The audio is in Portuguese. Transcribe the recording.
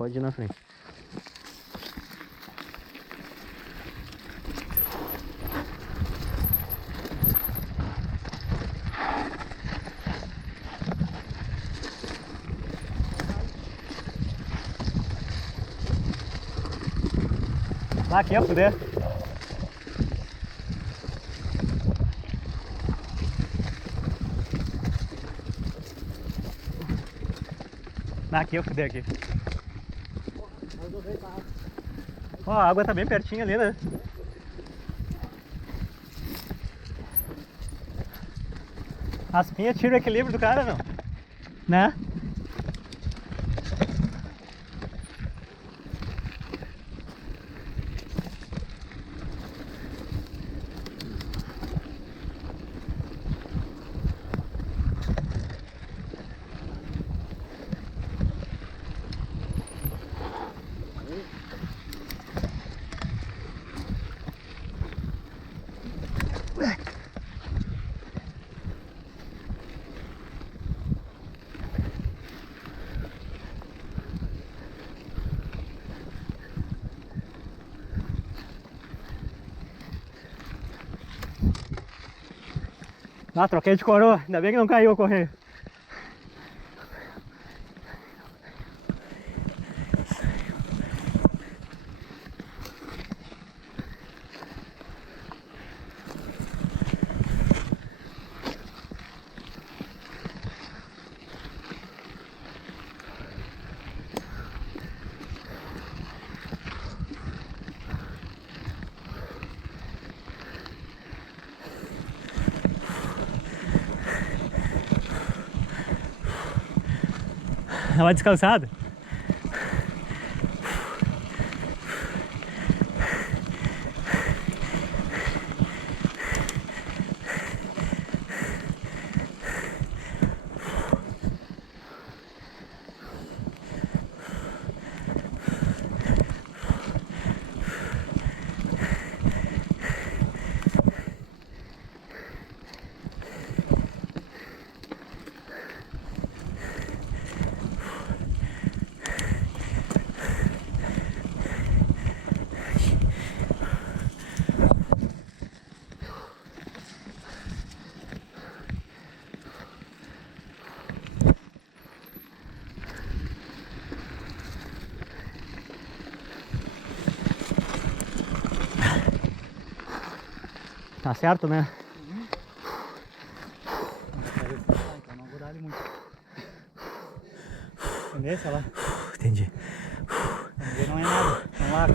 pode ir na frente. Lá aqui, ó, fuder. Lá aqui, ó, fuder aqui. Ó, a água tá bem pertinho ali, né? As pinhas tiram o equilíbrio do cara, não? Né? Ah, troquei de coroa, ainda bem que não caiu o correio. Dá uma descansada. Tá certo, né? Então não vou dar ele muito. Entendeu? Sei lá. Entendi. Não é nada. É um lago.